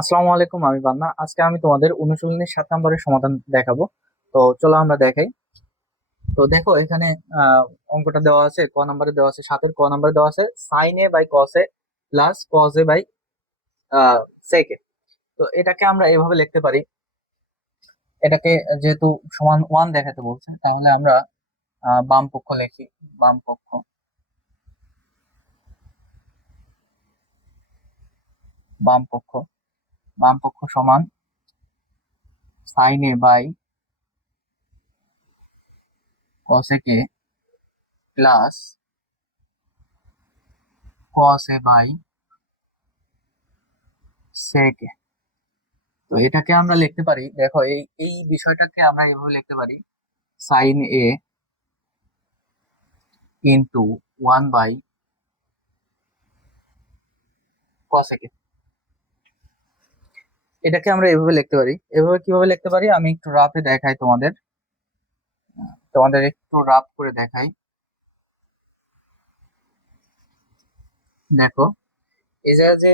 আসসালামু আলাইকুম, আমি বান্না। আজকে আমি তোমাদের অনুশীলনের 7 নম্বরের সমাধান দেখাবো। তো চলো আমরা দেখাই। তো দেখো এখানে অঙ্কটা দেওয়া আছে, ক নম্বরে দেওয়া আছে, 7-এর ক নম্বরে দেওয়া আছে sine A by cos A plus cos A by sec A. তো এটাকে আমরা এভাবে লিখতে পারি। এটাকে যেহেতু সমান 1 দেখাতে বলছে, তাহলে আমরা বাম পক্ষ লিখি। বাম পক্ষ বাম পক্ষ বাম পক্ষ সমান sine A by cosec A plus cos A by sec A. তো এটাকে আমরা লিখতে পারি, দেখো এই এই বিষয়টাকে আমরা এভাবে লিখতে পারি, sine A into 1 by cosec A. এটাকে আমরা এভাবে লিখতে পারি। এভাবে কিভাবে লিখতে পারি আমি একটু রাফে দেখাই তোমাদের। তোমাদের একটু রাফ করে দেখাই। দেখো এই জায়গায় যে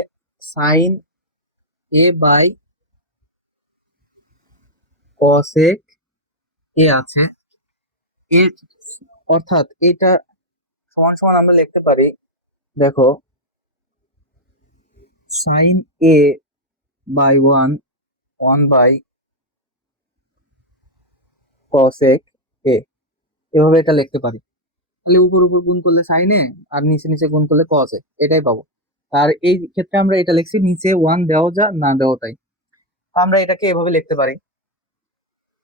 সাইন এ বাই কসেক এ আছে, এর অর্থাৎ এটা সমান সমান আমরা লিখতে পারি। দেখো sine A by 1 by cosec A, এভাবে এটা লিখতে পারি। তাহলে উপর উপর গুণ করলে সাইনে, আর নিচে নিচে গুণ করলে কজে, এটাই পাবো। আর এই ক্ষেত্রে আমরা এটা লিখছি, নিচে 1 দেওয়া যা না দেওয়া তাই। আমরা এটাকে এভাবে লিখতে পারি।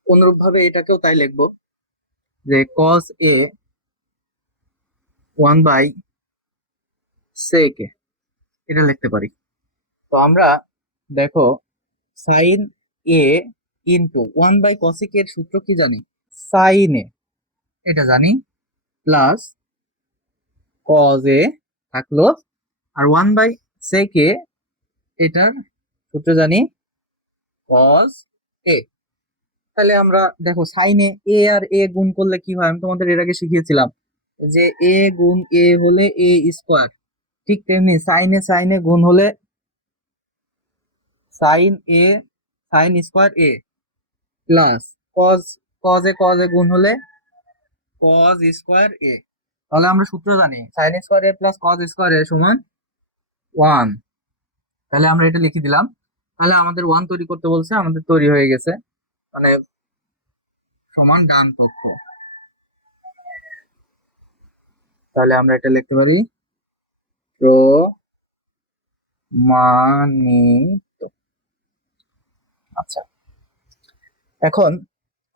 অনুরূপ ভাবে এটাকেও তাই লিখবো, যে কস এ 1 বাই সেক এ, এটা লিখতে পারি। তো আমরা দেখো sine A into 1 by cosec এর সূত্র কি জানি, সাইন এ এটা জানি, প্লাস কজ এ থাকলো, আর 1 বাই সেক এ এটার সূত্র জানি কজ এ। তাহলে আমরা দেখো সাইনে এ আর এ গুণ করলে কি হয়, আমি তোমাদের এর আগে শিখিয়েছিলাম যে এ গুণ এ হলে এ স্কোয়ার। ঠিক তেমনি সাইনে সাইনে গুণ হলে sine A sine square A, plus cos cos A গুণ হলে কজ স্কোয়ার এ। তাহলে আমরা সূত্র জানি sine square A plus cos square A সমান 1। তাহলে আমরা এটা লিখে দিলাম। তাহলে আমাদের 1 তৈরি করতে বলছে, আমাদের তৈরি হয়ে গেছে, মানে সমান ডান পক্ষ। তাহলে আমরা এটা লিখতে পারি প্রমাণিত। আচ্ছা, এখন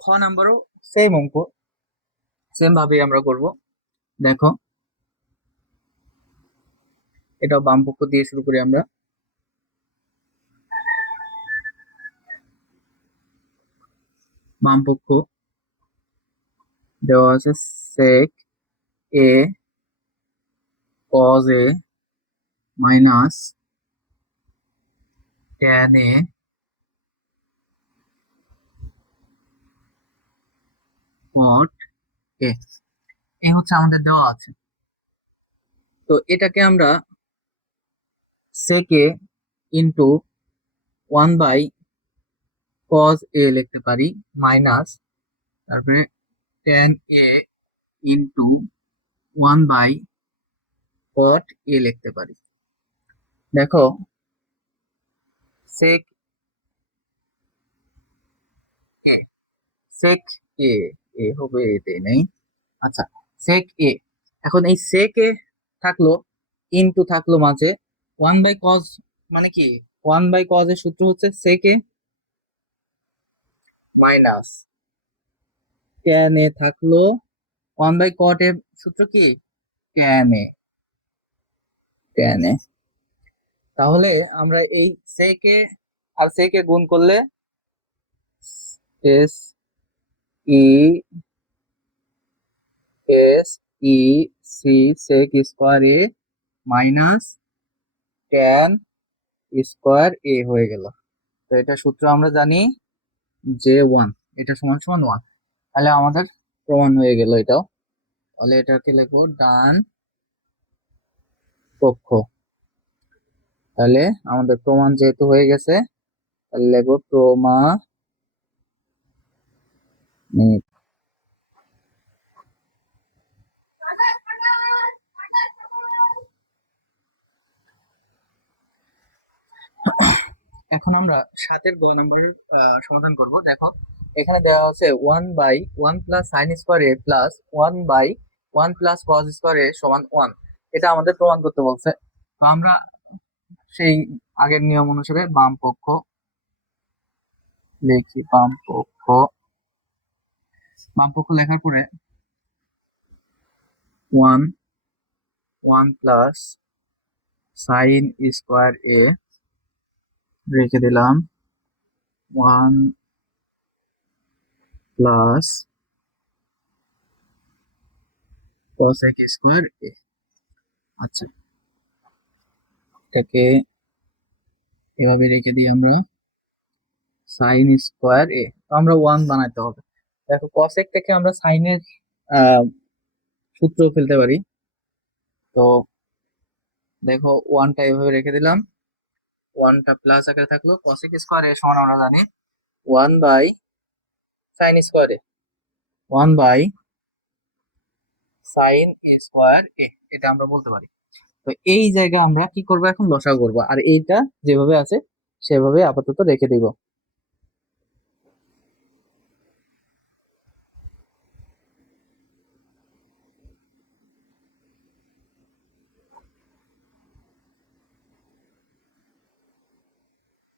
খ নাম্বারও সেম অঙ্ক, সেম ভাবে আমরা করব। দেখো এটা বাম পক্ষ দিয়ে শুরু করি আমরা। বাম পক্ষ দেওয়া আছে sec A cos A minus tan A cot A, এই হচ্ছে আমাদের দেওয়া আছে। তো এটাকে আমরা sec A into 1 by cos A লিখতে পারি, মাইনাস তারপরে tan A into 1 by cot A লিখতে পারি। দেখো সেক এ সেক এ, এ হবে এতে নেই। আচ্ছা, সেক এ, এখন এই সেক এ থাকলো, ইনটু থাকলো মাঝে 1 বাই কজ, মানে কি 1 বাই কজ এর সূত্র হচ্ছে সেক এ মাইনাস ট্যান এ থাকলো, 1 বাই কট এর সূত্র কি ট্যান এ। তাহলে আমরা এই সেক এ আর সেক এ গুণ করলে S E S E C sec square A minus tan square A হয়ে গেল। তো এটা সূত্র আমরা জানি যে 1, এটা সমান সমান 1। তাহলে আমাদের প্রমাণ হয়ে গেল এটাও। তাহলে এটাকে লিখবো ডান পক্ষ। তাহলে আমাদের প্রমাণ যেহেতু হয়ে গেছে, তাহলে লিখবো প্রমাণিত। এখন আমরা 7-এর গ নম্বরের সমাধান করব। দেখো এখানে দেওয়া আছে 1/1 plus sine square A plus 1/1 plus cos square A সমান 1। এটা আমাদের প্রমাণ করতে বলছে। তো আমরা সেই আগের নিয়ম অনুসারে বাম পক্ষ লিখি। বাম পক্ষ লেখার পরে 1 প্লাস সাইন স্কোয়ার এ রেখে দিলাম 1 প্লাস cosec স্কোয়ার এ। আচ্ছা, এটাকে এভাবে রেখে দিই আমরা সাইন স্কোয়ার এ। তো আমরা 1 বানাইতে হবে। দেখো cosec থেকে আমরা সাইনের সূত্র ফেলতে পারি। তো দেখো 1টা এভাবে রেখে দিলাম, 1টা প্লাস আকারে থাকলো। cosec স্কোয়ার এ সমান আমরা জানি 1 by sine square A, 1 by sine square A, এটা আমরা বলতে পারি। তো এই জায়গায় আমরা কি করব, এখন লসাগু করব, আর এইটা যেভাবে আছে সেভাবে আপাতত রেখে দিব।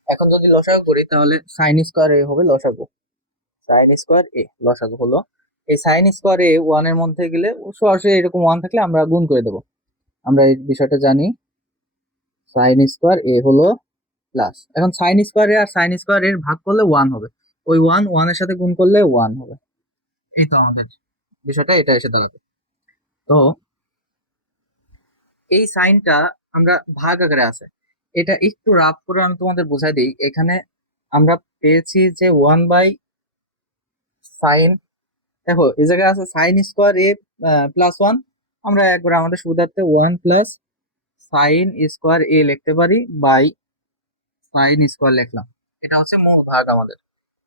এখন যদি লসাগু করি তাহলে সাইন স্কোয়ার এ হবে লসাগু, সাইন স্কোয়ার এ লসাগু হলো। এই সাইন স্কোয়ার এ 1 এর মধ্যে গেলে সরাসরি এরকম 1 থাকলে আমরা গুণ করে দেব। আমরা এই বিষয়টা জানি। সাইন স্কোয়ার এ হলো প্লাস, এখন sign square A R sine square এর ভাগ করলে 1 হবে, ওই 1 এর সাথে গুণ করলে 1 হবে। এই তো আমাদের বিষয়টা এটা এসে দাঁড়াবে। তো এই সাইনটা আমরা ভাগ আকারে আছে, এটা একটু রাফ করে আমি তোমাদের বোঝাই দিই। এখানে আমরা পেয়েছি যে 1 বাই সাইন, দেখো এই জায়গায় আছে সাইন স্কোয়ার এ প্লাস 1, আমরা একবার আমাদের সুবিধার্থে 1 প্লাস সাইন স্কোয়ার এ লিখতে পারি বাই সাইন স্কোয়ার লিখলাম। এটা হচ্ছে মূল ভাগ আমাদের।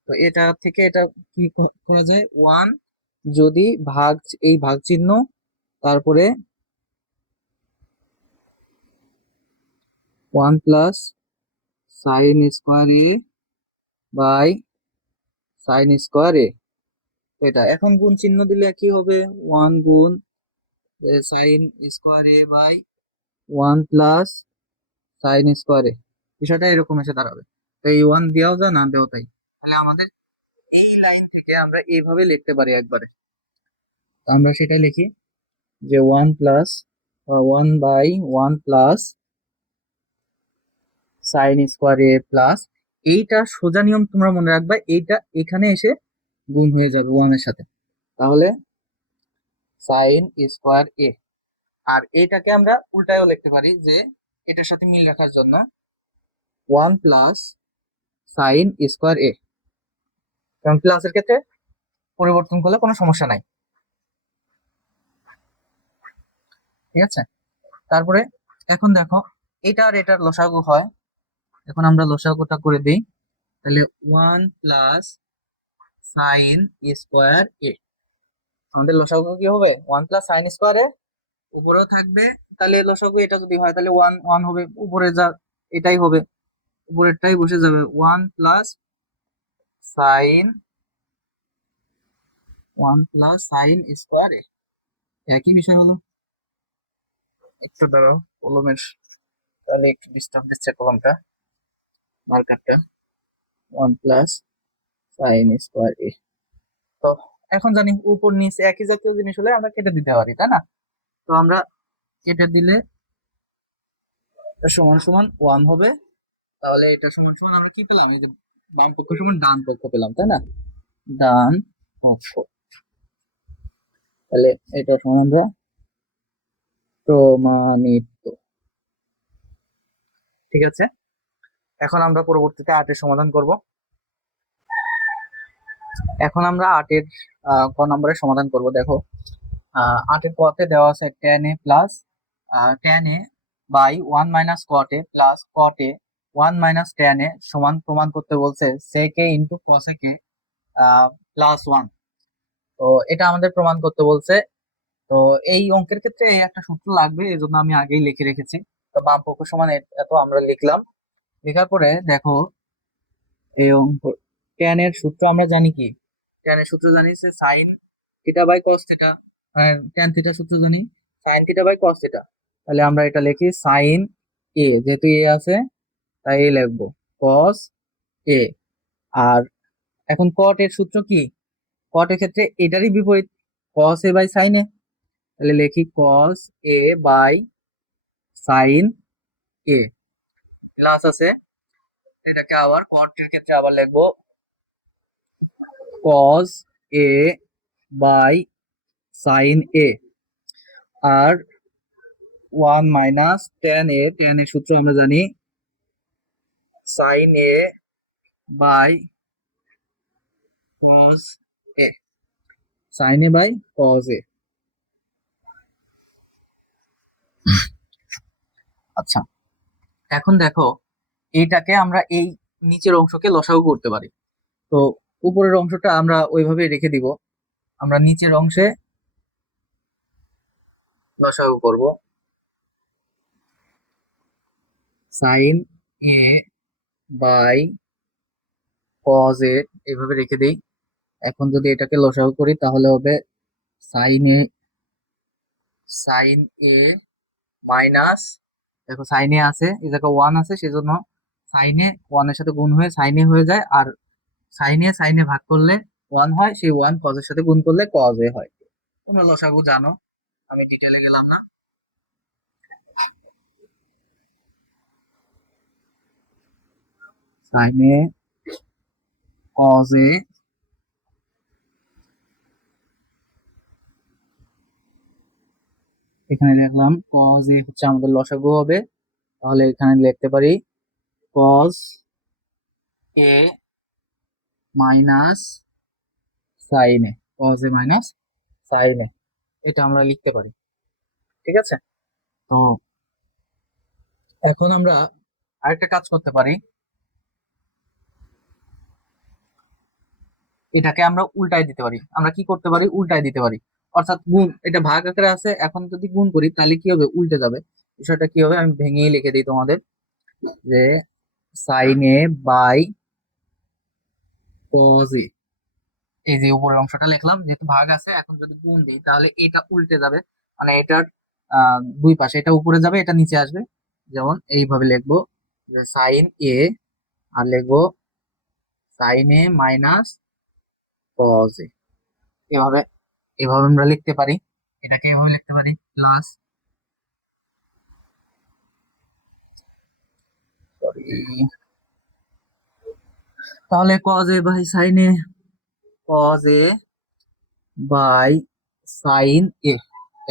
তো এটা থেকে এটা কি করা যায়, 1 যদি ভাগ, এই ভাগ চিহ্ন, তারপরে 1 plus sine square A by sine square A, এটা এখন গুণ চিহ্ন দিলে কি হবে, 1 গুণ sine square A by 1 plus sine square A, বিষয়টা এরকম এসে দাঁড়াবে। তো এই 1 দেওয়াও যায় না দেওয়া তাই, তাহলে আমাদের এই লাইন থেকে আমরা এইভাবে লিখতে পারি একবারে। তো আমরা সেটা লিখি যে 1 plus 1 by 1 plus sine square A plus, এইটা সোজা নিয়ম তোমরা মনে রাখবা, এইটা এখানে এসে গুণ হয়ে যাবে 1 এর সাথে, তাহলে সাইন স্কোয়ার এ। আর এটাকে আমরা উল্টায়ও লিখতে পারি, যে এটার সাথে মিল রাখার জন্য 1 প্লাস সাইন স্কোয়ার এ, কারণ প্লাসের ক্ষেত্রে পরিবর্তন করলে কোনো সমস্যা নাই। ঠিক আছে, তারপরে এখন দেখো এটা আর এটার লসাগু হয়, এখন আমরা লসাগুটা করে দিই। তাহলে 1 প্লাস সাইন স্কোয়ার এ, আমাদের লসাগু কি হবে 1 প্লাস সাইন স্কোয়ার এ, উপরেও থাকবে, তাহলে লসাগু এটা যদি হয় তাহলে 1 1 হবে, উপরে যা এটাই হবে, উপরেরটাই বসে যাবে 1 plus sine 1 plus sine square A, একই বিষয় হলো। একটু দাঁড়াও, কলমের তাহলে একটু ডিস্টার্ব দিচ্ছে কলমটা, মার্কারটা। 1 প্লাস সাইন স্কোয়ার এ, তো এখন জানি উপর নিচে একই জাতীয় জিনিস হলে আমরা কেটে দিতে পারি, তাই না? তো আমরা কেটে দিলে সমান সমান 1 হবে, তাহলে এটা সমান সমান আমরা কি পেলাম, এই যে বাম পক্ষ সমান ডান পক্ষ পেলাম, তাই না? ডান পক্ষ, তাহলে এটা সমান আমরা প্রমাণিত। ঠিক আছে, এখন আমরা পরবর্তীতে 8-এর সমাধান করব। এখন আমরা 8-এর ক নম্বরের সমাধান করব। দেখো 8-এর কতে দেওয়া আছে tan a plus tan a by 1 minus cot a plus cot a 1 - tan a সমান প্রমাণ করতে বলছে sec a into cosec a +1। তো এটা আমাদের প্রমাণ করতে বলছে। তো এই অঙ্কের ক্ষেত্রে এই একটা সূত্র লাগবে, এই জন্য আমি আগেই লিখে রেখেছি। তো বাম পক্ষ সমান এত আমরা লিখলাম। লেখার পরে দেখো এই অঙ্ক tan এর সূত্র আমরা জানি কি? tan এর সূত্র জানি যে sin theta by cos theta, tan থিটার সূত্র জানি sin theta by cos theta. তাহলে আমরা এটা লিখি sin a, যেহেতু a আছে তাই a লিখবো, cos a। আর এখন cot এর সূত্র কি? cot এর ক্ষেত্রে এটারই বিপরীত, cos a by sin a। তাহলে লিখি cos a by sin a plus আছে, এটাকে আবার cot এর ক্ষেত্রে আবার লিখবো cos a by sin a। আর 1 - tan a, tan এর সূত্র আমরা জানি sin a by cos a, sin a by cos a। আচ্ছা, এখন দেখো এইটাকে আমরা এই নিচের অংশকে লসাগু করতে পারি। তো উপরের অংশটা আমরা ওইভাবে রেখে দিব, আমরা নিচের অংশে লসাগু করব। sin a by cos a এইভাবে রেখে দিই। এখন যদি এটাকে লসাগু করি তাহলে হবে sin a, sin a minus, দেখো সাইনে আছে এই জায়গায় 1 আছে সেজন্য সাইনে 1 এর সাথে গুণ হয়ে সাইনে হয়ে যায়, আর সাইনে সাইনে ভাগ করলে 1 হয়, সেই 1 cos এর সাথে গুণ করলে cos a হয়। তোমরা লসাগু জানো, আমি ডিটেলে গেলাম না। সাইনে cos a এখানে লিখলাম cos a হচ্ছে আমাদের লসাগু হবে, তাহলে এখানে লিখতে পারি cos a minus sin a, cos a minus sin a, এটা আমরা লিখতে পারি। ঠিক আছে, তো এখন আমরা আরেকটা কাজ করতে পারি, এটাকে আমরা উল্টায় দিতে পারি। আমরা কি করতে পারি? উল্টায় দিতে পারি, অর্থাৎ গুণ, এটা ভাগ আকারে আছে, এখন যদি গুণ করি তাহলে কি হবে? উল্টে যাবে। বিষয়টা কি হবে আমি ভেঙেই লিখে দিই তোমাদের, যে sine A by cos a, এই যে উপরের অংশটা লিখলাম, যেহেতু ভাগ আছে এখন যদি গুণ দিই তাহলে এটা উল্টে যাবে, মানে এটার দুই পাশে, এটা উপরে যাবে এটা নিচে আসবে। যেমন এইভাবে লিখবো যে সাইন এ, আর লিখবো sine A minus cos a, এভাবে এভাবে আমরা লিখতে পারি। এটাকে এভাবে লিখতে পারি প্লাস, তাহলে cos a by sin a, cos a by sin a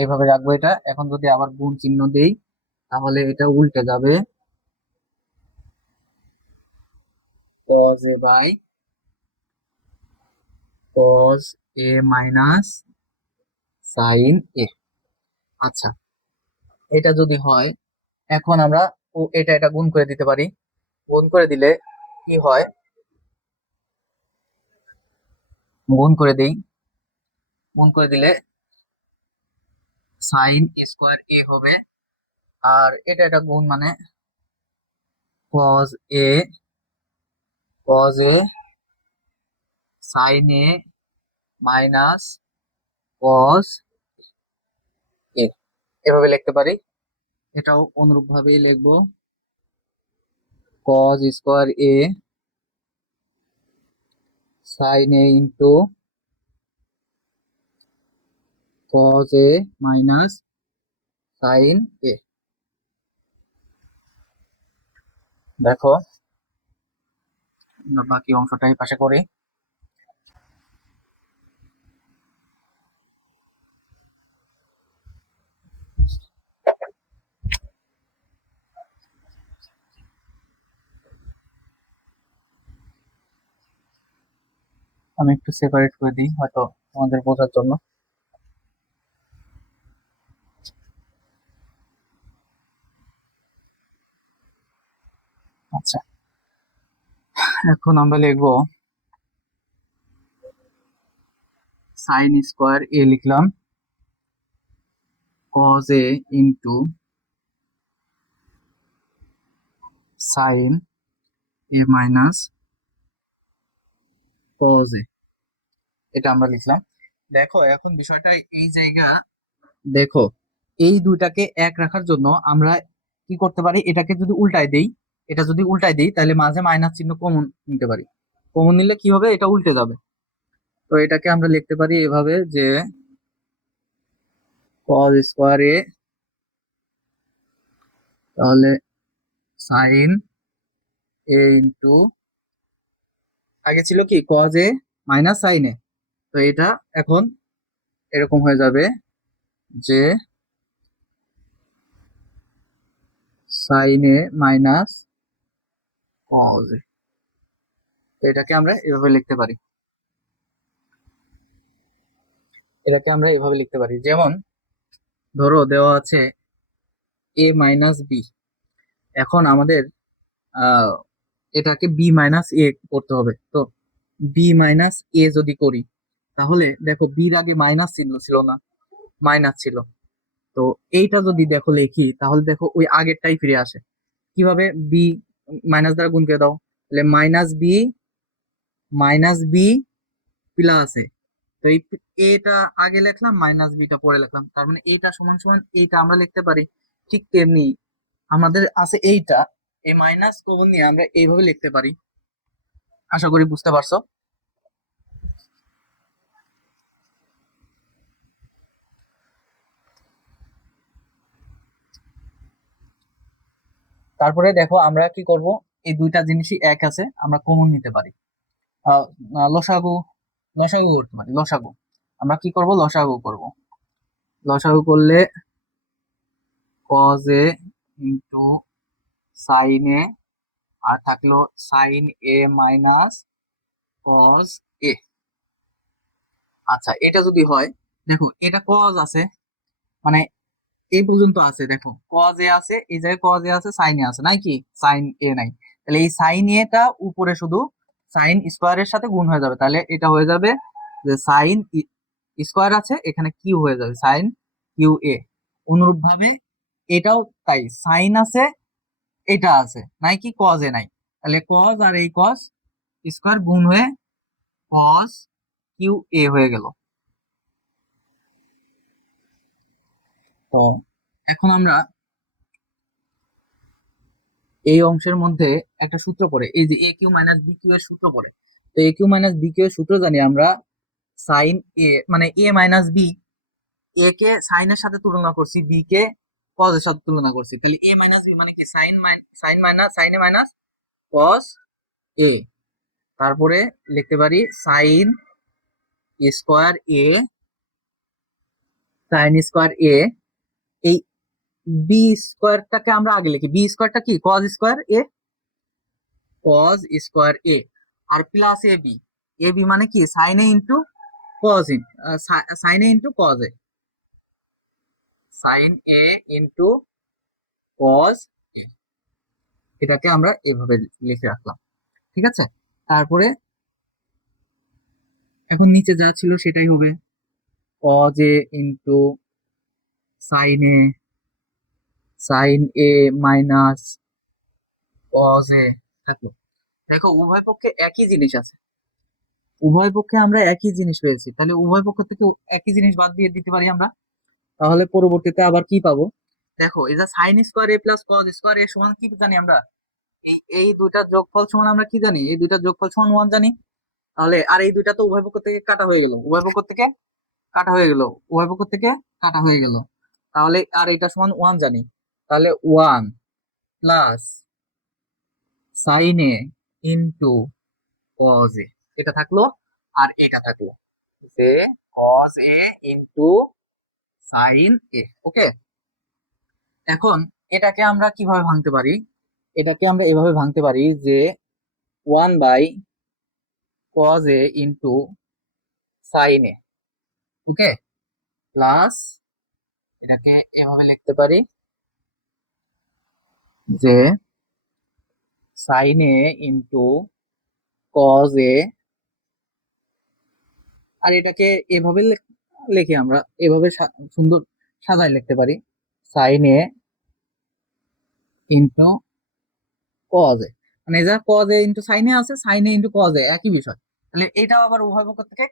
এইভাবে রাখবো এটা। এখন যদি আবার গুণ চিহ্ন দেই তাহলে এটা উল্টে যাবে, cos a by cos a minus sin a। আচ্ছা, এটা যদি হয়, এখন আমরা এটা এটা গুণ করে দিতে পারি। গুণ করে দিলে কি হয়? গুণ করে দেই, গুণ করে দিলে sin স্কোয়ার a হবে, আর এটা এটা গুণ মানে cos a, cos a sin a minus cos a, এভাবে লিখতে পারি। এটাও অনুরূপ ভাবেই লিখবো, cos square a sin a into cos a minus sin a। দেখো আমরা বাকি অংশটা এই পাশে করি। আমি একটু সেপারেট করে দিই হয়তো তোমাদের বোঝার জন্য। আচ্ছা, এখন আমরা লিখবো সাইন স্কোয়ার এ লিখলাম, cause A into sine A minus cos এ, এটা আমরা লিখলাম। দেখো এখন বিষয়টা এই জায়গা, দেখো এই দুইটাকে এক রাখার জন্য আমরা কি করতে পারি, এটাকে যদি উল্টায় দেই, এটা যদি উল্টায় দেই তাহলে মাঝে মাইনাস চিহ্ন কমন নিতে পারি। কমন নিলে কি হবে, এটা উল্টে যাবে। তো এটাকে আমরা লিখতে পারি এভাবে যে কজ স্কোয়ার এ, তাহলে সাইন এ ইন্টু, আগে ছিল কি cos A minus sine A, তো এটা এখন এরকম হয়ে যাবে যে sine A minus cos A. তো এটাকে আমরা এভাবে লিখতে পারি, এটাকে আমরা এভাবে লিখতে পারি। যেমন ধরো দেওয়া আছে এ মাইনাস বি, এখন আমাদের আহ এটাকে বি মাইনাস এ করতে হবে। তো বি মাইনাস এ যদি করি, তাহলে দেখো বির আগে মাইনাস চিহ্ন ছিল না, মাইনাস ছিল। তো এইটা যদি দেখো লিখি, তাহলে দেখো ওই আগেরটাই ফিরে আসে। কিভাবে, বি মাইনাস দ্বারা গুণ করে দাও, তাহলে মাইনাস বি প্লাস এ। তো এই এটা আগে লিখলাম, মাইনাস বিটা পরে লিখলাম, তার মানে এইটা সমান সমান এইটা আমরা লিখতে পারি। ঠিক তেমনি আমাদের আছে এইটা, এই মাইনাস কমন নিয়ে আমরা এইভাবে লিখতে পারি। আশা করি বুঝতে পারছো। তারপরে দেখো আমরা কি করব, এই দুইটা জিনিসই এক আছে, আমরা কমন নিতে পারি। আহ, লসাগু, লসাগু করতে পারি, লসাগু। আমরা কি করব, লসাগু করব। লসাগু করলে cos A into sine A, আর থাকলো sine A minus cos A. আচ্ছা, এটা যদি হয়, দেখো এটা কজ আছে, মানে এই পর্যন্ত আছে, দেখো কজ এ আছে, এই জায়গায় কজ এ আছে, সাইন এ আছে, নাই কি সাইন এ নাই, তাহলে এই সাইন এটা উপরে শুধু সাইন স্কোয়ারের সাথে গুণ হয়ে যাবে, তাহলে এটা হয়ে যাবে যে সাইন স্কোয়ার আছে, এখানে কিউ হয়ে যাবে সাইন কিউ এ। অনুরূপ ভাবে এটাও তাই, সাইন আছে, এটা আছে, নাই কি কজ এ নাই, তাহলে কজ আর এই কজ স্কোয়ার গুণ হয়ে কজ কিউ এ হয়ে গেল। তো এখন আমরা এই অংশের মধ্যে একটা সূত্র পড়ে, এই যে এ কিউ মাইনাস বি কিউ এর সূত্র পড়ে। তো এ কিউ মাইনাস বি কিউ এর সূত্র জানি আমরা, সাইন এ মানে এ মাইনাস বি, এ কে সাইনের সাথে তুলনা করছি, বি কে কজ এর সাথে তুলনা করছি, তাহলে এ মাইনাস বি মানে কি sine minus sine A minus cos A. তারপরে লিখতে পারি sine square A, sine square A, এই বি স্কোয়ারটাকে আমরা আগে লিখি, বি স্কোয়ারটা কি cos square A, cos square A, আর plus A B, A B মানে কি sine A into cos in, sine A into cos A, sine A into cos A, এটাকে আমরা এভাবে লিখে রাখলাম। ঠিক আছে, তারপরে এখন নিচে যা ছিল সেটাই হবে, cos A into sine A, sine A minus cos A থাকলো। দেখো উভয় পক্ষে একই জিনিস আছে, উভয় পক্ষে আমরা একই জিনিস পেয়েছি, তাহলে উভয় পক্ষ থেকে একই জিনিস বাদ দিয়ে দিতে পারি আমরা। তাহলে পরবর্তীতে আবার কি পাবো, দেখো এই যে sine square A plus cos square A সমান কি জানি আমরা, এই দুইটার যোগফল সমান আমরা কি জানি, এই দুইটার যোগফল সমান ওয়ান জানি। তাহলে আর এই দুইটা তো উভয় পক্ষ থেকে কাটা হয়ে গেল, উভয় পক্ষ থেকে কাটা হয়ে গেল, উভয় পক্ষ থেকে কাটা হয়ে গেল। তাহলে আর এটা সমান ওয়ান জানি, তাহলে one plus sign A into cos এ, এটা থাকলো, আর এটা থাকলো যে cause A into sine A. ওকে, এখন এটাকে আমরা কিভাবে ভাঙতে পারি, এটাকে আমরা এভাবে ভাঙতে পারি যে one by cos A into sine A, okay, plus এটাকে এভাবে লিখতে পারি যে sine A into cos A, আর এটাকে এভাবে লিখে আমরা এভাবে সুন্দর সাজায় লিখতে পারি, sine A into cos A, মানে যা cos A into sine A আছে, sine A into cos A একই বিষয়। তাহলে এটাও আবার উভয় পক্ষ থেকে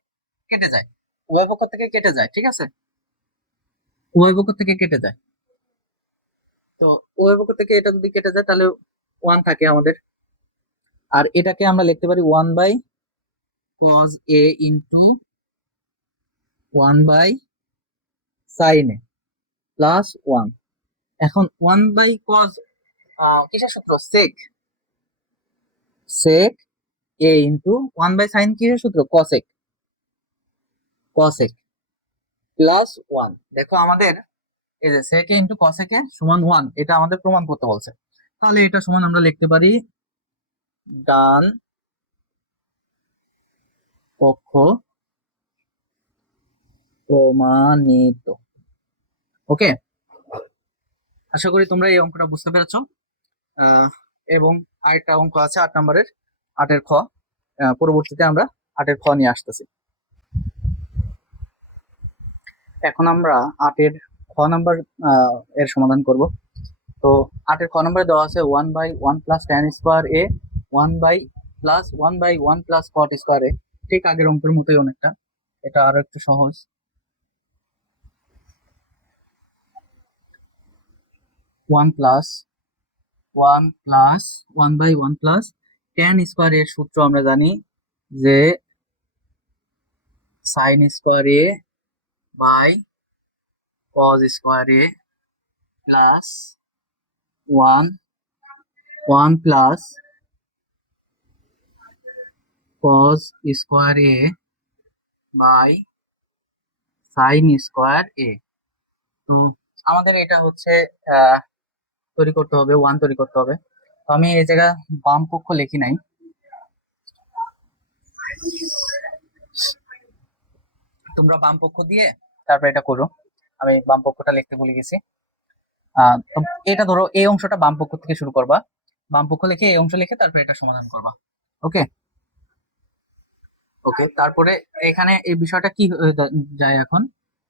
কেটে যায়, উভয় পক্ষ থেকে কেটে যায়, ঠিক আছে, উভয় পক্ষ থেকে কেটে যায়। তো উভয় পক্ষ থেকে এটা যদি কেটে যায় তাহলে ওয়ান থাকে আমাদের, আর এটাকে আমরা লিখতে পারি one by cos A into one by sine A plus one. এখন ওয়ান বাই কজ কিসের সূত্র, sec, sec A into one by sine কিসের সূত্র, কসেক, কসেক প্লাস ওয়ান। দেখো আমাদের এই যে সেক এ ইন্টু কসেক এ সমান ওয়ান, এটা আমাদের প্রমাণ করতে বলছে। তাহলে এটা সমান আমরা লিখতে পারি ডান পক্ষ প্রমাণিত। ওকে, আশা করি তোমরা এই অঙ্কটা বুঝতে পেরেছো। এবং আরেকটা অঙ্ক আছে 8 নম্বরের, 8-এর খ। পরবর্তীতে আমরা 8-এর খ নিয়ে আসতেছি। এখন আমরা 8-এর খ নাম্বার এর সমাধান করব। তো 8-এর খ নম্বরে দেওয়া আছে 1/1 প্লাস tan স্কোয়ার এ 1/1 প্লাস cot স্কোয়ার এ, ঠিক আগের অঙ্কের মতোই অনেকটা, এটা আরো একটু সহজ। 1 প্লাস tan স্কোয়ার এর সূত্র আমরা জানি যে sine square A by cos square A plus 1 plus cos square A by sine square A. তো আমাদের এটা হচ্ছে তৈরি করতে হবে, ওয়ান তৈরি করতে হবে। তো আমি এই জায়গা বাম পক্ষ লিখি নাই, তোমরা বাম পক্ষ দিয়ে তারপর এটা করো, আমি বাম পক্ষটা লিখতে ভুলে গেছি। তো এটা ধরো এই অংশটা বাম পক্ষ থেকে শুরু করবা, বাম পক্ষ লিখে এই অংশ লিখে তারপর এটা সমাধান করবা। ওকে, ওকে, তারপরে এখানে এই বিষয়টা কি হয়ে যায় এখন,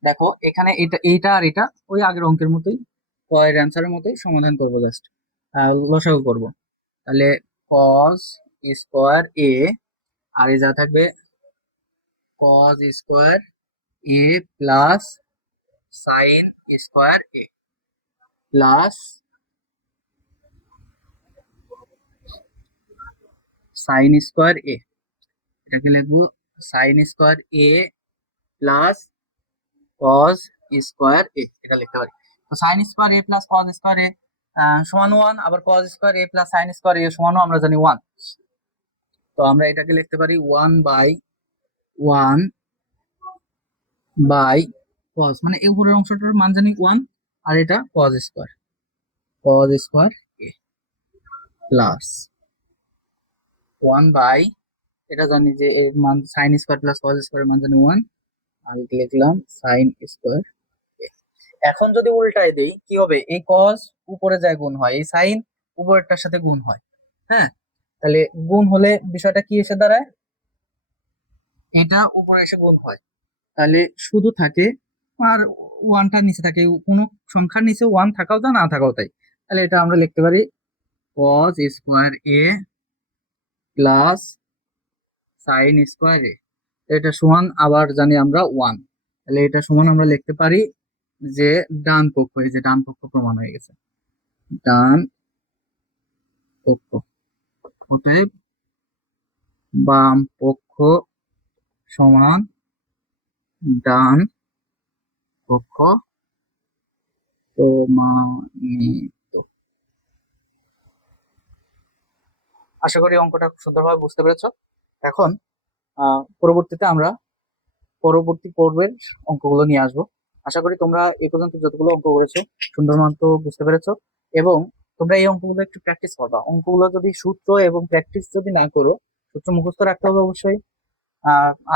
দেখো এখানে এটা এইটা আর এটা ওই আগের অঙ্কের মতোই, কয়ের অ্যান্সারের মতোই সমাধান করবো, জাস্ট লসাগু করব। তাহলে কজ স্কোয়ার এ, আর এই যা থাকবে cause square A plus sine square A plus sine square এ, এটাকে লিখবো sign square A plus cos square A, এটা লিখতে পারি। তো sign square A plus cos square A সমান ওয়ান, আবার cause square A plus sine square এ সমানও আমরা জানি ওয়ান। তো আমরা এটাকে লিখতে পারি 1/1 কজ, মানে এই উপরের অংশটার মান জানি ওয়ান, আর এটা cos square A plus 1 by, এটা জানি যে এর মান সাইন স্কোয়ার প্লাস কজ স্কোয়ারের মান জানি ওয়ান, আর লিখলাম সাইন স্কোয়ার। এখন যদি উল্টায় দেই কি হবে, এই কজ উপরে যায় গুণ হয়, এই সাইন উপরেরটার সাথে গুণ হয়। হ্যাঁ, তাহলে গুণ হলে বিষয়টা কি এসে দাঁড়ায়, এটা উপরে এসে গুণ হয়, তাহলে শুধু থাকে আর ওয়ানটা নিচে থাকে, কোনো সংখ্যার নিচে ওয়ান থাকাও তা না থাকাও তাই। তাহলে এটা আমরা লিখতে পারি cause square A plus sine square A, এটা সমান আবার জানি আমরা ওয়ান। তাহলে এটা সমান আমরা লিখতে পারি যে ডান পক্ষ, এই যে ডান পক্ষ প্রমাণ হয়ে গেছে, ডান পক্ষ, অতএব বাম পক্ষ সমান ডান পক্ষ প্রমাণিত। আশা করি অঙ্কটা খুব সুন্দরভাবে বুঝতে পেরেছো। এখন পরবর্তীতে আমরা পরবর্তী পর্বের অঙ্কগুলো নিয়ে আসবো। আশা করি তোমরা এই পর্যন্ত যতগুলো অঙ্ক করেছো সুন্দর মতো বুঝতে পেরেছো, এবং তোমরা এই অঙ্কগুলো একটু প্র্যাকটিস করবা। অঙ্কগুলো যদি সূত্র এবং প্র্যাকটিস যদি না করো, সূত্র মুখস্থ রাখতে হবে অবশ্যই।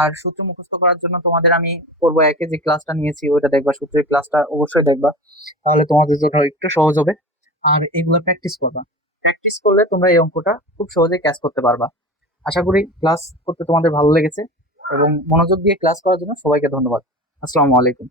আর সূত্র মুখস্থ করার জন্য তোমাদের আমি পর্ব একে যে ক্লাসটা নিয়েছি ওইটা দেখবা, সূত্রের ক্লাসটা অবশ্যই দেখবা, তাহলে তোমাদের জন্য একটু সহজ হবে। আর এগুলো প্র্যাকটিস করবা। প্র্যাকটিস করলে তোমরা এই অঙ্কটা খুব সহজে ক্যাচ করতে পারবা। আশা করি ক্লাস করতে তোমাদের ভালো লেগেছে এবং মনোযোগ দিয়ে ক্লাস করার জন্য সবাইকে ধন্যবাদ। আসসালামু আলাইকুম।